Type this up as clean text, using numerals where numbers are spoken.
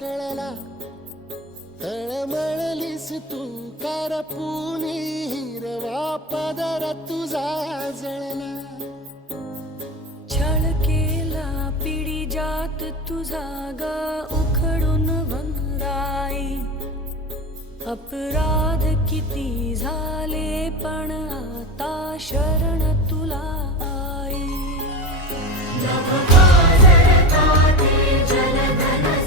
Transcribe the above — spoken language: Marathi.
कळला, तळमळलीस तू करपुनी, हिरवा पदर तुझा जळला. छळ केला पिढी जात तुझा ग उखडून वनराई. अपराध किती झाले पण आता शरण तुला आई. नभ पाजळता ते जलधन